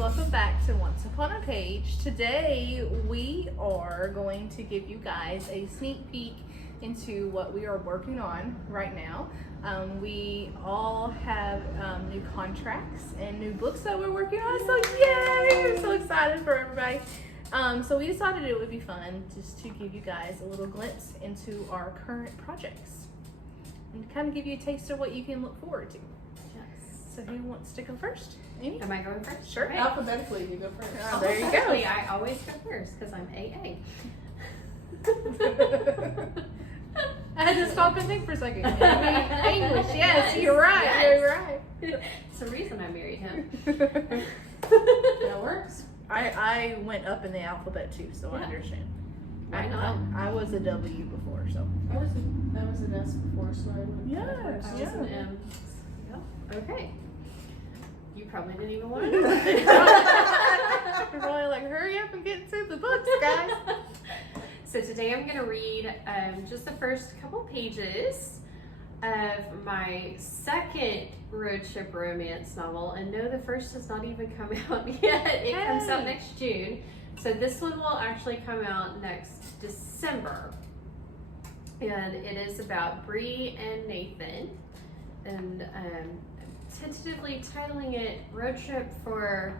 welcome back to Once Upon a Page. Today we are going to give you guys a sneak peek into what we are working on right now. We all have new contracts and new books that we're working on, so yay! We're so excited for everybody. So we decided it would be fun just to give you guys a little glimpse into our current projects and kind of give you a taste of what you can look forward to. So who wants to go first? Amy? Am I going first? Sure. Okay. Alphabetically, you go first. There you go. Alphabetically, I always go first because I'm AA. I had to stop and think for a second. English, yes, you're right. Yes. You're right. It's the reason I married him. That works. I went up in the alphabet too, so I Yeah. understand. Why not? I was a W before, so. That was an S before, so I went Yes. first. I was Yeah. an M. Yep. Okay. You probably didn't even want to know that. You're probably like, hurry up and get to the books, guys. So today I'm going to read just the first couple pages of my second road trip romance novel. And no, the first has not even come out yet. It comes out next June. So this one will actually come out next December. And it is about Bree and Nathan. And tentatively titling it Road Trip for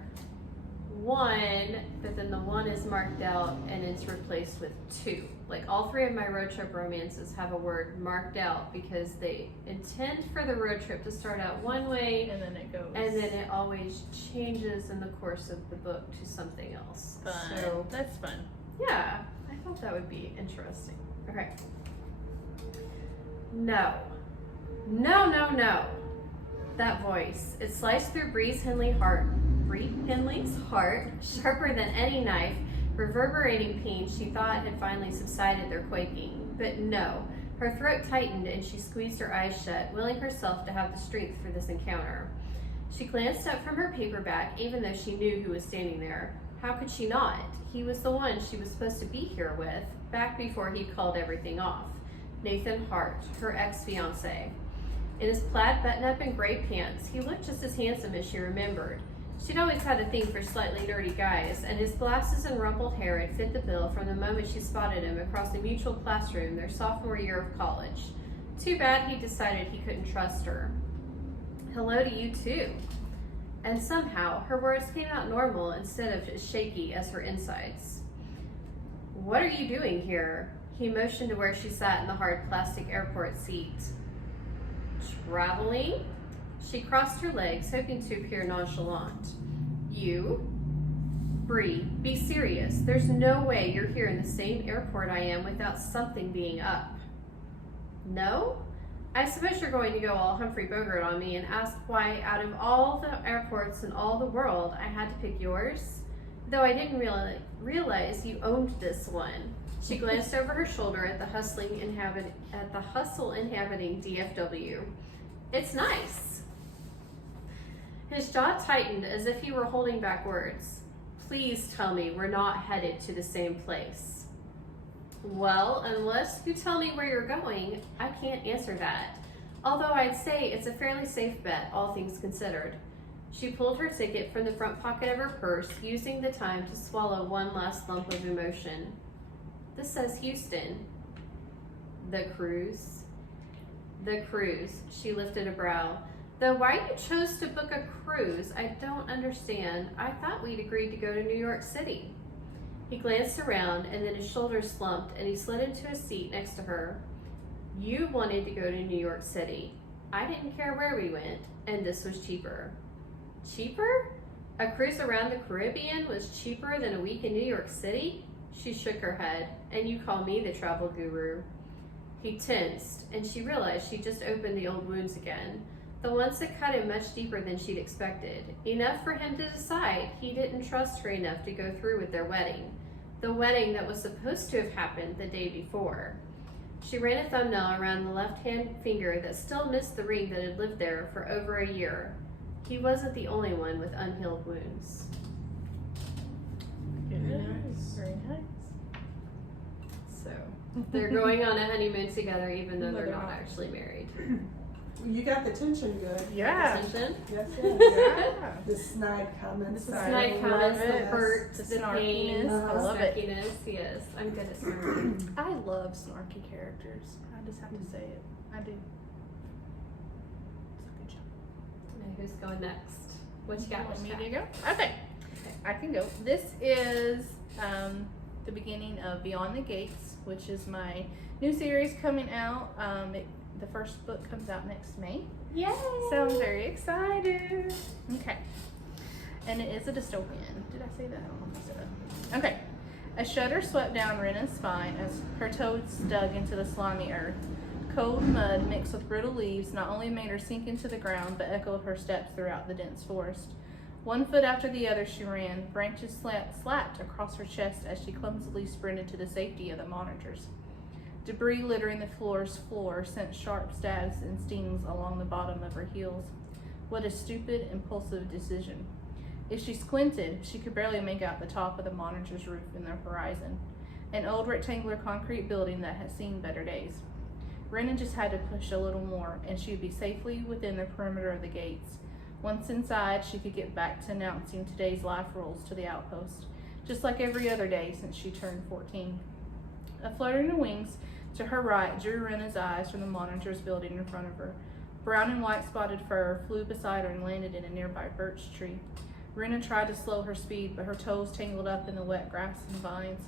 One, but then the one is marked out and it's replaced with two. Like all three of my road trip romances have a word marked out because they intend for the road trip to start out one way And then it goes. and then it always changes in the course of the book to something else. Fun. So That's fun. yeah, I thought that would be interesting. Okay. No. No, no, no. That voice. It sliced through Bree Henley's heart, sharper than any knife, reverberating pain she thought had finally subsided their quaking. But no. Her throat tightened and she squeezed her eyes shut, willing herself to have the strength for this encounter. She glanced up from her paperback, even though she knew who was standing there. How could she not? He was the one she was supposed to be here with, back before he'd called everything off. Nathan Hart, her ex-fiancé. In his plaid button-up and gray pants, he looked just as handsome as she remembered. She'd always had a thing for slightly nerdy guys, and his glasses and rumpled hair had fit the bill from the moment she spotted him across a mutual classroom their sophomore year of college. Too bad he decided he couldn't trust her. Hello to you too. And somehow, her words came out normal instead of as shaky as her insides. What are you doing here? He motioned to where she sat in the hard plastic airport seat. Traveling? She crossed her legs, hoping to appear nonchalant. You? Bree, be serious. There's no way you're here in the same airport I am without something being up. No? I suppose you're going to go all Humphrey Bogart on me and ask why, out of all the airports in all the world, I had to pick yours? Though I didn't realize you owned this one. She glanced over her shoulder at the hustle inhabiting DFW. It's nice. His jaw tightened as if he were holding back words. Please tell me we're not headed to the same place. Well, unless you tell me where you're going, I can't answer that. Although I'd say it's a fairly safe bet, all things considered. She pulled her ticket from the front pocket of her purse, using the time to swallow one last lump of emotion. This says Houston. The cruise? The cruise. She lifted a brow. Though why you chose to book a cruise, I don't understand. I thought we'd agreed to go to New York City. He glanced around and then his shoulders slumped and he slid into a seat next to her. You wanted to go to New York City. I didn't care where we went, and this was cheaper. Cheaper? A cruise around the Caribbean was cheaper than a week in New York City? She shook her head. And you call me the travel guru. He tensed, and she realized she'd just opened the old wounds again. The ones that cut him much deeper than she'd expected. Enough for him to decide he didn't trust her enough to go through with their wedding. The wedding that was supposed to have happened the day before. She ran a thumbnail around the left-hand finger that still missed the ring that had lived there for over a year. He wasn't the only one with unhealed wounds. Very nice. Very nice. So, they're going on a honeymoon together even though they're not actually married. You got the tension good. Yeah. Attention. Yes, Yeah. The snide comments. The I snide love comments, the it. hurt, The the pain, snarkiness. I the love it. snarkiness. Yes, I'm good at snarking. I love snarky characters. I just have to say it. I do. It's a good job. Now, who's going next? What you got? Want What me you to got? go? Okay. I can go. This is the beginning of Beyond the Gates, which is my new series coming out. The first book comes out next May. Yay! So I'm very excited. Okay. And it is a dystopian. Did I say that? I don't know if I said that. Okay. A shudder swept down Rena's spine as her toes dug into the slimy earth. Cold mud mixed with brittle leaves not only made her sink into the ground, but echoed her steps throughout the dense forest. 1 foot after the other she ran, branches slapped across her chest as she clumsily sprinted to the safety of the monitors. Debris littering the floor sent sharp stabs and stings along the bottom of her heels. What a stupid, impulsive decision. If she squinted, she could barely make out the top of the monitor's roof in the horizon, an old rectangular concrete building that had seen better days. Rena just had to push a little more, and she would be safely within the perimeter of the gates. Once inside, she could get back to announcing today's life rules to the outpost, just like every other day since she turned 14. A fluttering of wings to her right drew Rena's eyes from the monitor's building in front of her. Brown and white spotted fur flew beside her and landed in a nearby birch tree. Rena tried to slow her speed, but her toes tangled up in the wet grass and vines.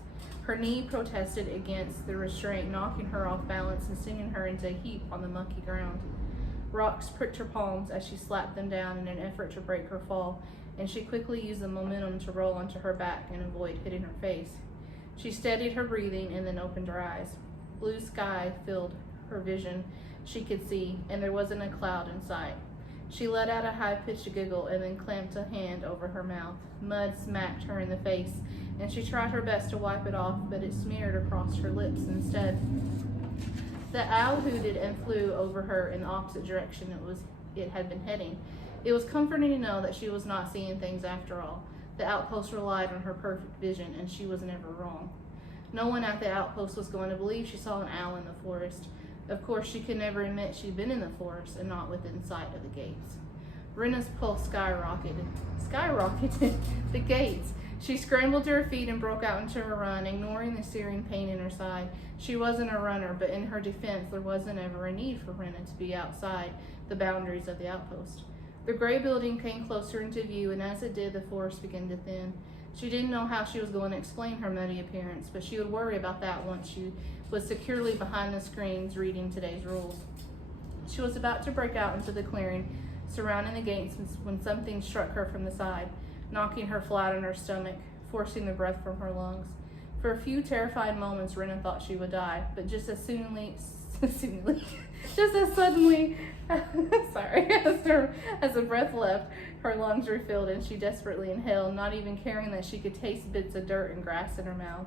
Her knee protested against the restraint, knocking her off balance and sending her into a heap on the mucky ground. Rocks pricked her palms as she slapped them down in an effort to break her fall, and she quickly used the momentum to roll onto her back and avoid hitting her face. She steadied her breathing and then opened her eyes. Blue sky filled her vision. She could see, and there wasn't a cloud in sight. She let out a high-pitched giggle and then clamped a hand over her mouth. Mud smacked her in the face, and she tried her best to wipe it off, but it smeared across her lips instead. The owl hooted and flew over her in the opposite direction it had been heading. It was comforting to know that she was not seeing things after all. The outpost relied on her perfect vision, and she was never wrong. No one at the outpost was going to believe she saw an owl in the forest. Of course, she could never admit she'd been in the forest and not within sight of the gates. Rena's pulse skyrocketed the gates. She scrambled to her feet and broke out into a run, ignoring the searing pain in her side. She wasn't a runner, but in her defense, there wasn't ever a need for Rena to be outside the boundaries of the outpost. The gray building came closer into view, and as it did, the forest began to thin. She didn't know how she was going to explain her muddy appearance, but she would worry about that once she was securely behind the screens reading today's rules. She was about to break out into the clearing surrounding the gates when something struck her from the side, knocking her flat on her stomach, forcing the breath from her lungs. For a few terrified moments, Rena thought she would die, but just as suddenly, as the breath left, her lungs refilled and she desperately inhaled, not even caring that she could taste bits of dirt and grass in her mouth.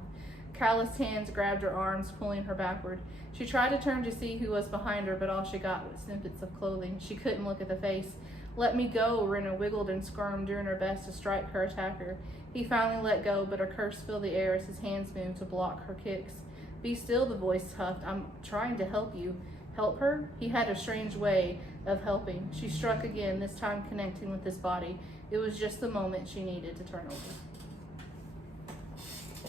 Calloused hands grabbed her arms, pulling her backward. She tried to turn to see who was behind her, but all she got was snippets of clothing. She couldn't look at the face. "Let me go," Rena wiggled and squirmed, doing her best to strike her attacker. He finally let go, but a curse filled the air as his hands moved to block her kicks. "Be still," the voice huffed. "I'm trying to help you." Help her? He had a strange way of helping. She struck again, this time connecting with his body. It was just the moment she needed to turn over.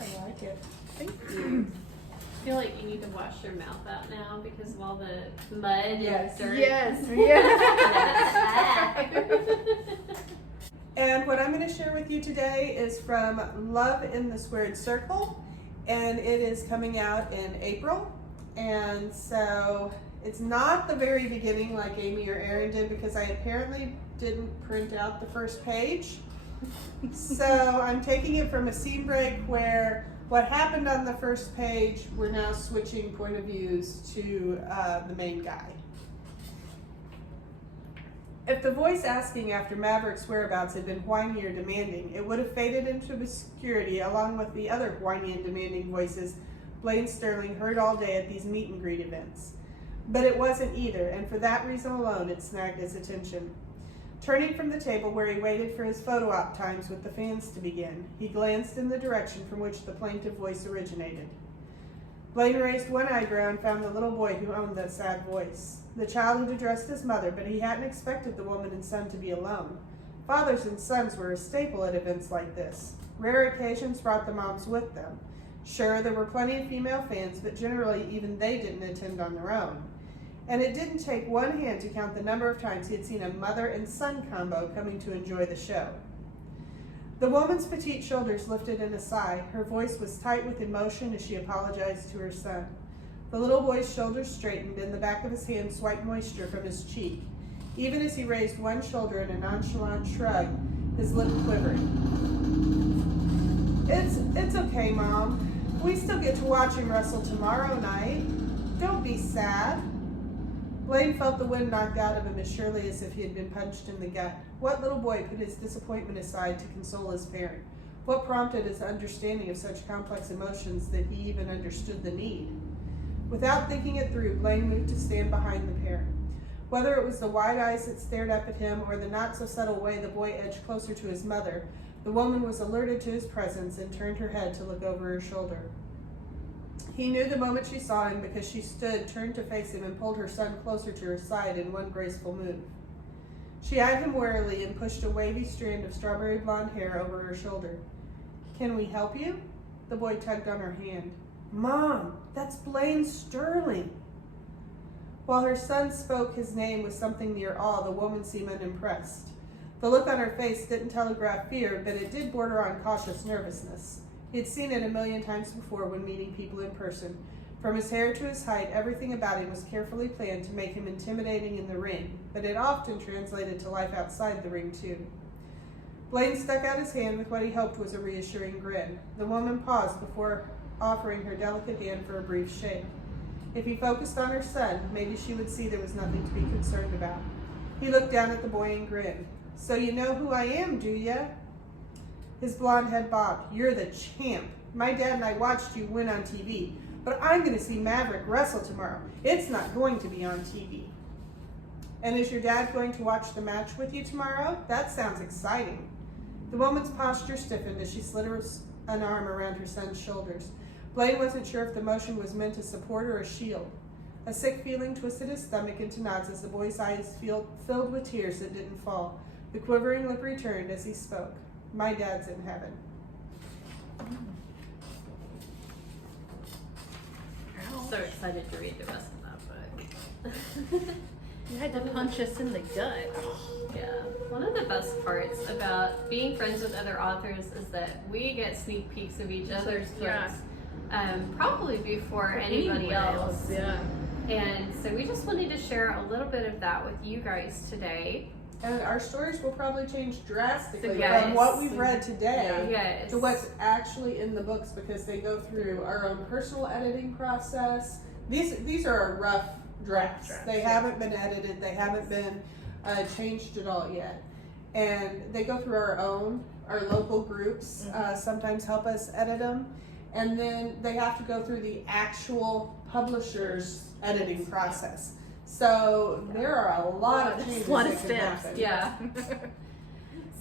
I like it. Thank you. I feel like you need to wash your mouth out now because of all the mud Yes. and dirt. Yes. And what I'm going to share with you today is from Love in the Squared Circle, and it is coming out in April. And so it's not the very beginning like Amy or Erin did because I apparently didn't print out the first page. So I'm taking it from a scene break where what happened on the first page, we're now switching point of views to the main guy. If the voice asking after Maverick's whereabouts had been whiny or demanding, it would have faded into obscurity along with the other whiny and demanding voices Blaine Sterling heard all day at these meet and greet events. But it wasn't either, and for that reason alone, it snagged his attention. Turning from the table where he waited for his photo op times with the fans to begin, he glanced in the direction from which the plaintive voice originated. Blaine raised one eyebrow and found the little boy who owned that sad voice. The child had addressed his mother, but he hadn't expected the woman and son to be alone. Fathers and sons were a staple at events like this. Rare occasions brought the moms with them. Sure, there were plenty of female fans, but generally even they didn't attend on their own. And it didn't take one hand to count the number of times he had seen a mother and son combo coming to enjoy the show. The woman's petite shoulders lifted in a sigh. Her voice was tight with emotion as she apologized to her son. The little boy's shoulders straightened and the back of his hand swiped moisture from his cheek. Even as he raised one shoulder in a nonchalant shrug, his lip quivered. It's okay, Mom. We still get to watch him wrestle tomorrow night. Don't be sad. Blaine felt the wind knocked out of him as surely as if he had been punched in the gut. What little boy put his disappointment aside to console his parent? What prompted his understanding of such complex emotions that he even understood the need? Without thinking it through, Blaine moved to stand behind the parent. Whether it was the wide eyes that stared up at him or the not-so-subtle way the boy edged closer to his mother, the woman was alerted to his presence and turned her head to look over her shoulder. He knew the moment she saw him because she stood, turned to face him, and pulled her son closer to her side in one graceful move. She eyed him warily and pushed a wavy strand of strawberry blonde hair over her shoulder. "Can we help you?" The boy tugged on her hand. "Mom, that's Blaine Sterling." While her son spoke his name with something near awe, the woman seemed unimpressed. The look on her face didn't telegraph fear, but it did border on cautious nervousness. He had seen it a million times before when meeting people in person. From his hair to his height, everything about him was carefully planned to make him intimidating in the ring, but it often translated to life outside the ring, too. Blaine stuck out his hand with what he hoped was a reassuring grin. The woman paused before offering her delicate hand for a brief shake. If he focused on her son, maybe she would see there was nothing to be concerned about. He looked down at the boy and grinned. "So you know who I am, do ya?" His blonde head bobbed. "You're the champ. My dad and I watched you win on TV, but I'm going to see Maverick wrestle tomorrow. It's not going to be on TV." "And is your dad going to watch the match with you tomorrow? That sounds exciting." The woman's posture stiffened as she slid an arm around her son's shoulders. Blaine wasn't sure if the motion was meant as support or a shield. A sick feeling twisted his stomach into knots as the boy's eyes filled with tears that didn't fall. The quivering lip returned as he spoke. "My dad's in heaven." So excited to read the rest of that book. You had to punch us in the gut. Yeah. One of the best parts about being friends with other authors is that we get sneak peeks of each other's books. Probably before anybody else. Yeah. And so we just wanted to share a little bit of that with you guys today. And our stories will probably change drastically Yes. from what we've read today Yes. to what's actually in the books, because they go through our own personal editing process. These are rough drafts. They haven't been edited. They haven't been changed at all yet. And they go through our local groups sometimes help us edit them. And then they have to go through the actual publisher's editing process. So there are a lot of changes that can happen. Yeah.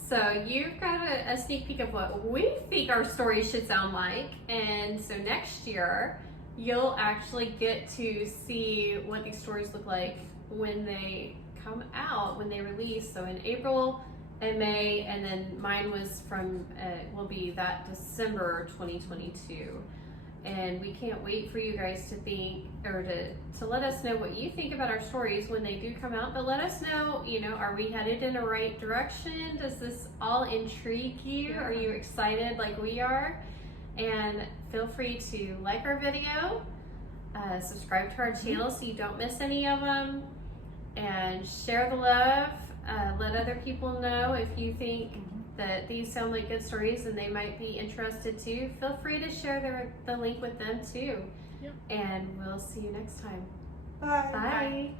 So you've got a sneak peek of what we think our story should sound like. And so next year, you'll actually get to see what these stories look like when they come out, when they release. So in April and May, and then mine was will be that December 2022. And we can't wait for you guys to think, or to let us know what you think about our stories when they do come out. But let us know, are we headed in the right direction? Does this all intrigue you? Yeah. Are you excited like we are? And feel free to like our video, subscribe to our channel so you don't miss any of them, and share the love. Let other people know if you think that these sound like good stories and they might be interested too. Feel free to share the link with them too. Yep. And we'll see you next time. Bye. Bye.